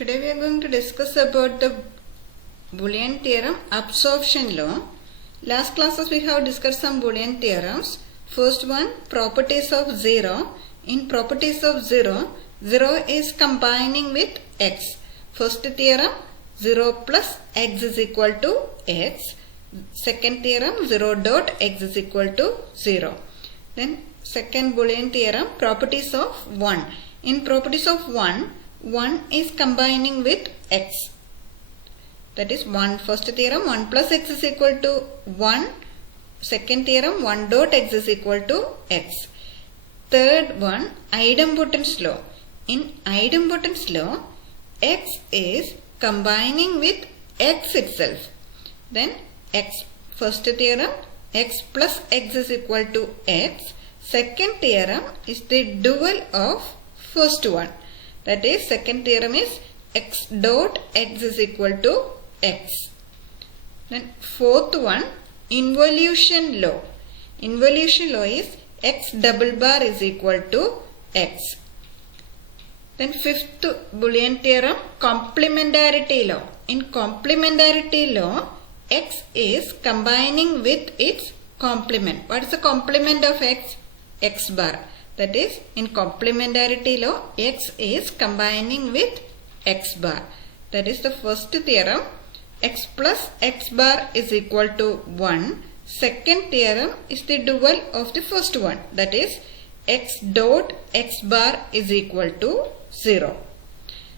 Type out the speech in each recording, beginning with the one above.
Today we are going to discuss about the Boolean theorem absorption law. Last classes we have discussed some Boolean theorems. First one, properties of 0. In properties of 0, 0 is combining with x. First theorem, 0 plus x is equal to x. Second theorem, 0 dot x is equal to 0. Then second Boolean theorem, properties of 1. In properties of 1, 1 is combining with x. That is 1. First theorem, 1 plus x is equal to 1. Second theorem, 1 dot x is equal to x. Third one, idempotence law. In idempotence law, x is combining with x itself. Then x, first theorem, x plus x is equal to x. Second theorem is the dual of first one. That is, second theorem is x dot x is equal to x. Then fourth one, involution law. Involution law is x double bar is equal to x. Then fifth Boolean theorem, complementarity law. In complementarity law, x is combining with its complement. What is the complement of x? X bar. That is, in complementarity law, x is combining with x bar. That is the first theorem, x plus x bar is equal to 1. Second theorem is the dual of the first one. That is, x dot x bar is equal to 0.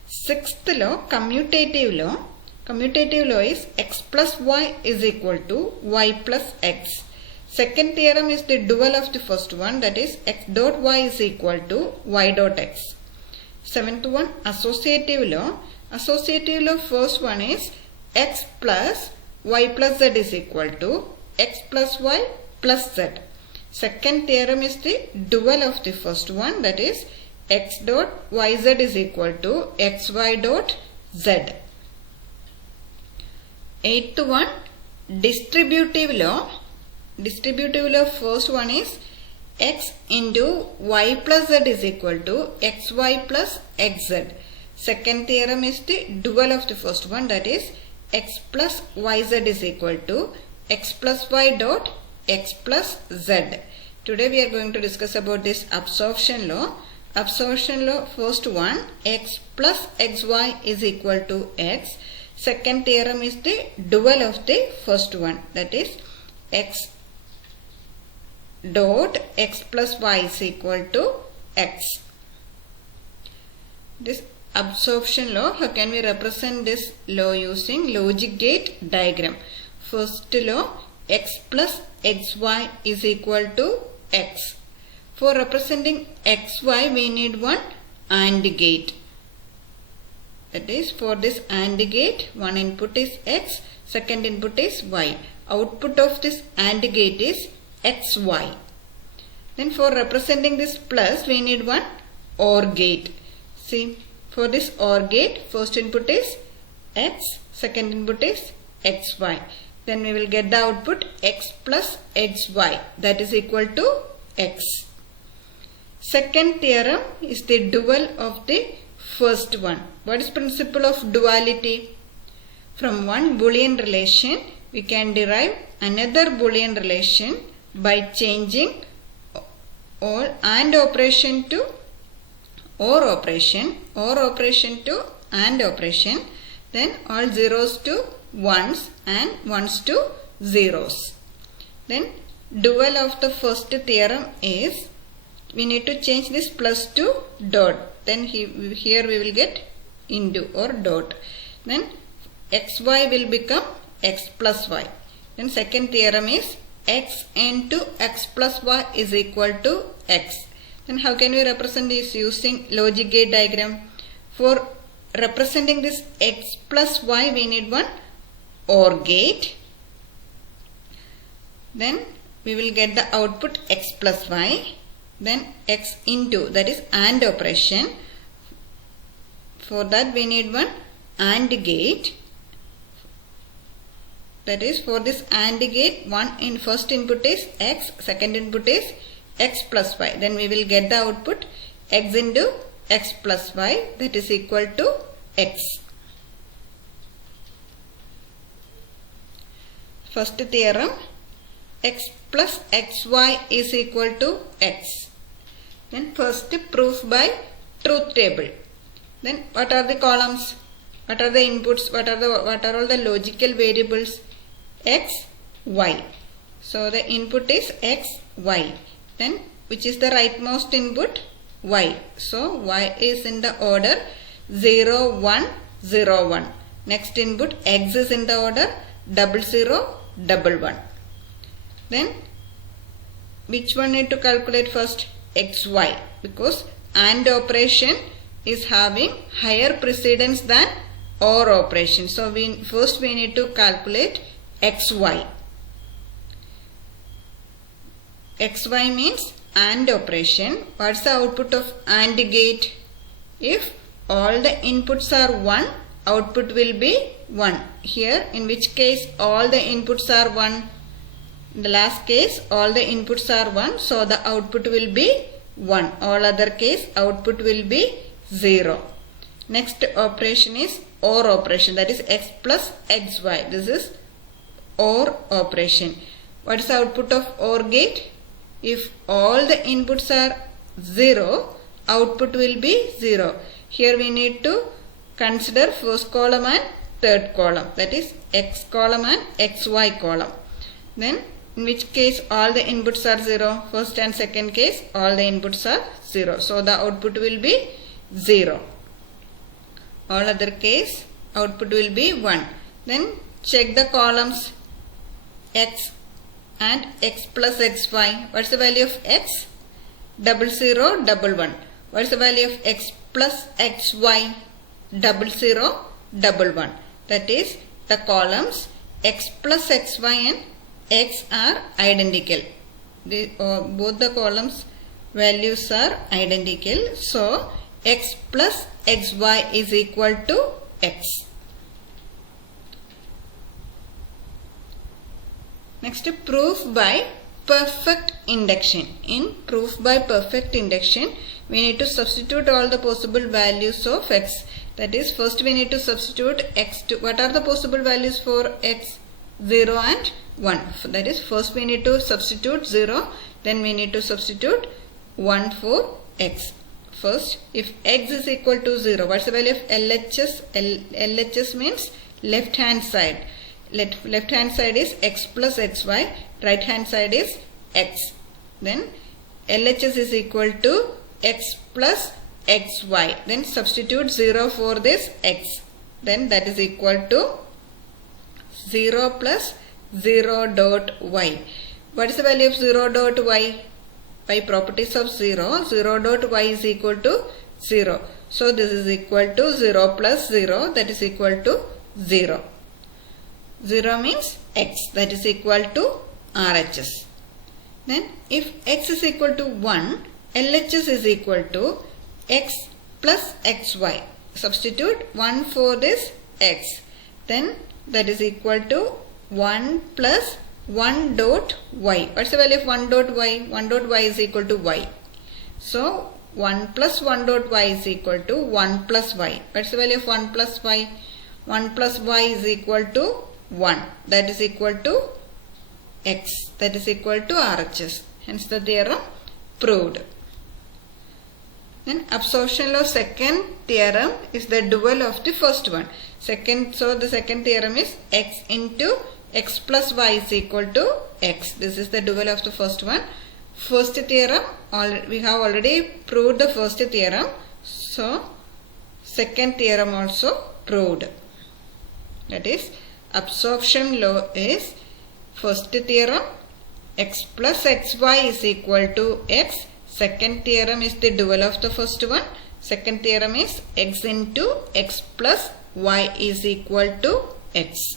Sixth law, commutative law. Commutative law is x plus y is equal to y plus x. Second theorem is the dual of the first one, that is x dot y is equal to y dot x. Seventh one, associative law. Associative law, first one is x plus y plus z is equal to x plus y plus z. Second theorem is the dual of the first one, that is x dot yz is equal to xy dot z. Eighth one, distributive law. Distributive law, first one is x into y plus z is equal to xy plus xz. Second theorem is the dual of the first one, that is x plus yz is equal to x plus y dot x plus z. Today we are going to discuss about this absorption law. Absorption law, first one, x plus xy is equal to x. Second theorem is the dual of the first one, that is x dot x plus y is equal to x. This absorption law, how can we represent this law using logic gate diagram? First law, x plus xy is equal to x. For representing xy, we need one AND gate. That is, for this AND gate, one input is x, second input is y. Output of this AND gate is xy. Then for representing this plus, we need one OR gate. See, for this OR gate, first input is x, second input is xy. Then we will get the output x plus xy, that is equal to x. Second theorem is the dual of the first one. What is principle of duality? From one Boolean relation, we can derive another Boolean relation by changing all AND operation to OR operation, OR operation to AND operation, then all zeros to ones and ones to zeros. Then dual of the first theorem is, we need to change this plus to dot. Then here we will get into or dot. Then xy will become x plus y. Then second theorem is x into x plus y is equal to x. Then how can we represent this using logic gate diagram? For representing this x plus y, we need one OR gate. Then we will get the output x plus y. Then x into, that is AND operation. For that we need one AND gate. That is, for this AND gate, one in first input is x, second input is x plus y. Then we will get the output x into x plus y, that is equal to x. First theorem, x plus xy is equal to x. Then first proof by truth table. Then what are the columns? What are the inputs? What are all the logical variables? X, y. So the input is x, y. Then which is the rightmost input? Y. So y is in the order 0, 1, 0, 1. Next input x is in the order 0, 0, 1, 1. Then which one need to calculate first? xy, because AND operation is having higher precedence than OR operation. So first we need to calculate xy. xy means AND operation. What's the output of AND gate? If all the inputs are 1, output will be 1. Here, in which case all the inputs are 1? In the last case, all the inputs are 1, so the output will be 1. All other case, output will be 0. Next operation is OR operation, that is x plus xy. This is OR operation. What is the output of OR gate? If all the inputs are 0, output will be 0. Here we need to consider first column and third column, that is x column and xy column. Then in which case all the inputs are 0? First and second case all the inputs are 0. So the output will be 0. All other case output will be 1. Then check the columns x and x plus xy. What is the value of x? 0, 0, 1, 1. What is the value of x plus xy? 0, 0, 1, 1. That is the columns x plus xy and x are identical. Both the columns values are identical. So x plus xy is equal to x. Next, proof by perfect induction. In proof by perfect induction, we need to substitute all the possible values of x. That is, first we need to substitute x to, what are the possible values for x? 0 and 1. That is, first we need to substitute 0, then we need to substitute 1 for x. First, if x is equal to 0, what's the value of LHS? LHS means left hand side. Left hand side is x plus xy, right hand side is x. Then LHS is equal to x plus xy. Then substitute 0 for this x. Then that is equal to 0 plus 0 dot y. What is the value of 0 dot y? By properties of 0, 0 dot y is equal to 0. So this is equal to 0 plus 0, that is equal to 0. 0 means x, that is equal to RHS. Then if x is equal to 1, LHS is equal to x plus xy. Substitute 1 for this x. Then that is equal to 1 plus 1 dot y. What's the value of 1 dot y? 1 dot y is equal to y. So 1 plus 1 dot y is equal to 1 plus y. What's the value of 1 plus y? 1 plus y is equal to 1. That is equal to x. That is equal to RHS. Hence the theorem proved. Then absorption law second theorem is the dual of the first one. So the second theorem is x into x plus y is equal to x. This is the dual of the first one. First theorem, we have already proved the first theorem. So second theorem also proved. That is, absorption law is first theorem x plus xy is equal to x. Second theorem is the dual of the first one. Second theorem is x into x plus y is equal to x.